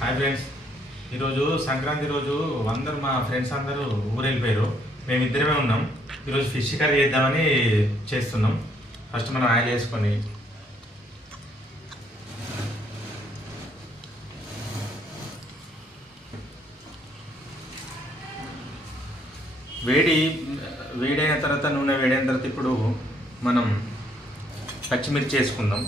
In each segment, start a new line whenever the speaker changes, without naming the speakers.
Hi friends ఈరోజు సంక్రాంతి రోజు అందరూ మా ఫ్రెండ్స్ అందరూ ఊరు వెళ్ళిపోయారు మేము ఇద్దరమే ఉన్నాం. ఈరోజు ఫిష్ కర్రీ చేద్దామని చేస్తున్నాం. ఫస్ట్ మనం ఆయిల్ వేసుకొని వేడి వేడైన తర్వాత నూనె వేడైన తర్వాత ఇప్పుడు మనం పచ్చిమిర్చి వేసుకుందాం.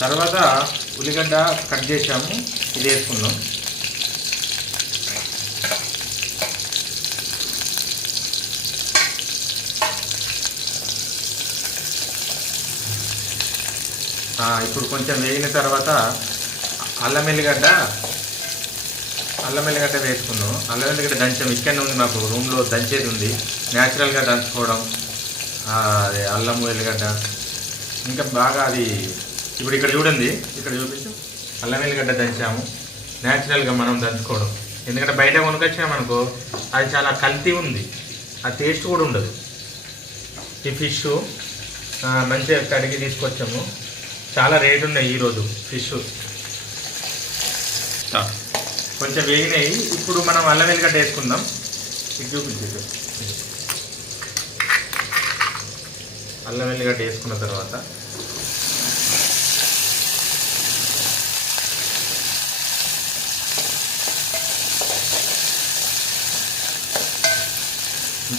తర్వాత ఉల్లిగడ్డ కట్ చేసాము ఇది వేసుకుందాం. ఇప్పుడు కొంచెం వేగిన తర్వాత అల్లం వెల్లిగడ్డ అల్లం వెల్లిగడ్డ వేసుకున్నాం అల్లం వెల్లిగడ్డ దంచం ఇక్కడనే ఉంది మాకు రూమ్లో దంచేది ఉంది. న్యాచురల్గా దంచుకోవడం అదే అల్లం వెల్లిగడ్డ ఇంకా బాగా అది ఇప్పుడు ఇక్కడ చూడండి ఇక్కడ చూపించు. అల్లం వెల్లిగడ్డ దంచాము. న్యాచురల్గా మనం దంచుకోవడం. ఎందుకంటే బయట కొనుకొచ్చామనుకో అది చాలా కల్తీ ఉంది. ఆ టేస్ట్ కూడా ఉండదు. ఈ ఫిష్ మంచిగా కడిగి తీసుకొచ్చాము. చాలా రేట్ ఉన్నాయి ఈరోజు ఫిష్ కొంచెం వేగినాయి. ఇప్పుడు మనం అల్లం వెల్లిగడ్డ వేసుకుందాం. ఇది చూపించు. అల్లం వెల్లిగడ్డ వేసుకున్న తర్వాత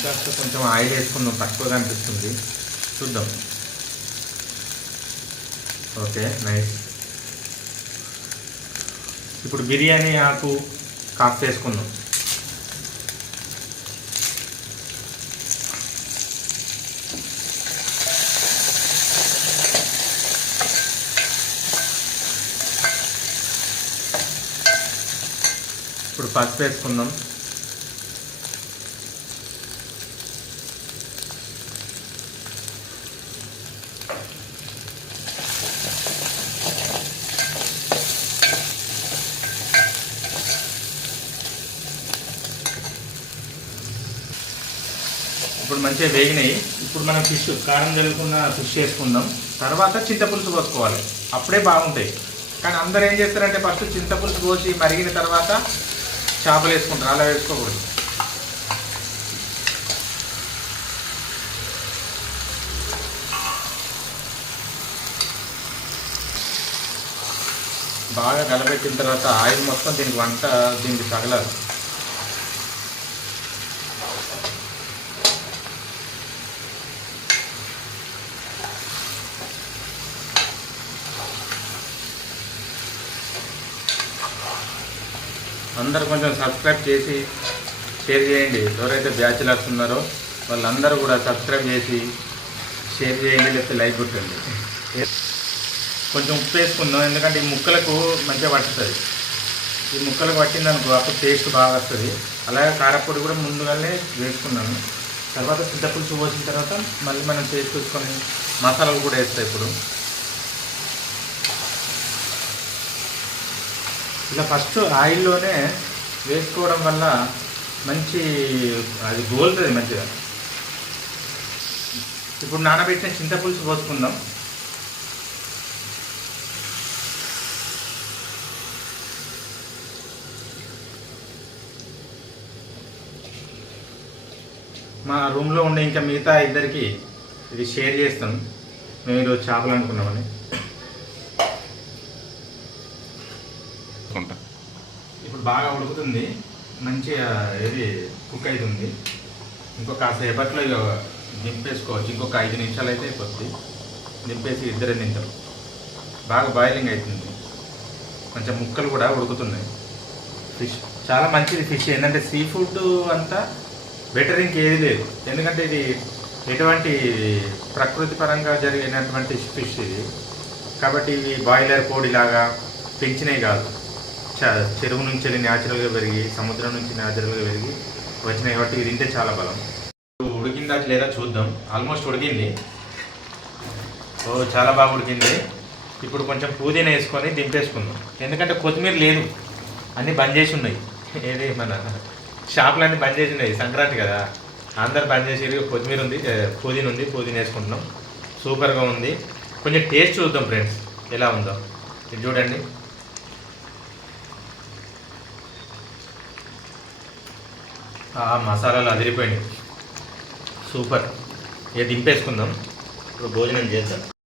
కాస్త కొంచెం ఆయిల్ వేసుకుందాం తక్కువగా అనిపిస్తుంది. చూద్దాం. Okay nice. ఇప్పుడు బిర్యానీ ఆకు కాస్త వేసుకుందాం. ఇప్పుడు పసుపు వేసుకుందాం. ఇప్పుడు మంచిగా వేగినాయి. ఇప్పుడు మనం ఫిష్ కారం జరుగుకున్న ఫిష్ వేసుకుందాం. తర్వాత చింతపులుసు పోసుకోవాలి. అప్పుడే బాగుంటాయి. కానీ అందరు ఏం చేస్తారంటే ఫస్ట్ చింతపులుసు పోసి మరిగిన తర్వాత చేపలు వేసుకుంటారు. అలా వేసుకోకూడదు. బాగా కలబెట్టిన తర్వాత ఆయిల్ మొత్తం దీనికి వంట దీనికి తగలాలి అందరు కొంచెం సబ్స్క్రైబ్ చేసి షేర్ చేయండి. ఎవరైతే బ్యాచిలర్స్ ఉన్నారో వాళ్ళందరూ కూడా సబ్స్క్రైబ్ చేసి షేర్ చేయండి లేకపోతే లైక్ కొట్టండి. కొంచెం ఉప్పు వేసుకుందాం ఎందుకంటే ఈ ముక్కలకు మంచిగా పట్టుతుంది. ఈ ముక్కలకు పట్టిందనుకో అప్పుడు టేస్ట్ బాగా వస్తుంది. అలాగే కారపొడి కూడా ముందుగానే వేసుకున్నాను. తర్వాత చింతపులుసు పోసిన తర్వాత మళ్ళీ మనం చేసి చూసుకొని మసాలాలు కూడా వేస్తాయి ఇప్పుడు. ఇలా ఫస్ట్ ఆయిల్లోనే వేసుకోవడం వల్ల మంచి అది గోలుతుంది మంచిగా. ఇప్పుడు నానబెట్టిన చింతపులుసు పోసుకుందాం. మా రూమ్లో ఉండే ఇంకా మిగతా ఇద్దరికి ఇది షేర్ చేస్తాం మేము ఈరోజు చేపలు అనుకున్నామని ఇప్పుడు బాగా ఉడుకుతుంది. మంచిగా ఇది కుక్ అవుతుంది. ఇంకొక కాసేపట్లో ఇక దింపేసుకోవచ్చు. ఇంకొక ఐదు నిమిషాలు అయితే అయిపోతుంది దింపేసి ఇద్దరే తింటాం బాగా బాయిలింగ్ అవుతుంది. కొంచెం ముక్కలు కూడా ఉడుకుతున్నాయి. ఫిష్ చాలా మంచిది ఫిష్ ఏంటంటే సీ ఫుడ్ అంతా బెటర్ ఇంకేది లేదు. ఎందుకంటే ఇది ఎటువంటి ప్రకృతి పరంగా జరిగినటువంటి ఫిష్ ఇది. కాబట్టి ఇవి బాయిలర్ కోడిలాగా పెంచినవి కాదు. చ- చెరువు నుంచి న్యాచురల్గా పెరిగి సముద్రం నుంచి న్యాచురల్గా పెరిగి వచ్చినాయి కాబట్టి ఇది తింటే చాలా బలం. ఉడికిందా లేదా చూద్దాం. ఆల్మోస్ట్ ఉడికింది. ఓ చాలా బాగా ఉడికింది. ఇప్పుడు కొంచెం పుదీనా వేసుకొని దింపేసుకుందాం. ఎందుకంటే కొత్తిమీర లేదు. అన్నీ బంద్ చేసి ఉన్నాయి. ఏది మన షాపులన్నీ బంద్ చేసినాయి సంక్రాంతి కదా. అందరు బంద్ చేసి కొత్తిమీర ఉంది పుదీన ఉంది పుదీనా వేసుకుంటున్నాం. సూపర్గా ఉంది. కొంచెం టేస్ట్ చూద్దాం ఫ్రెండ్స్ ఎలా ఉందో. ఇది చూడండి. ఆ మసాలాలు అదిరిపోయినాయి. సూపర్. ఇక దింపేసుకుందాం. ఇప్పుడు భోజనం చేద్దాం.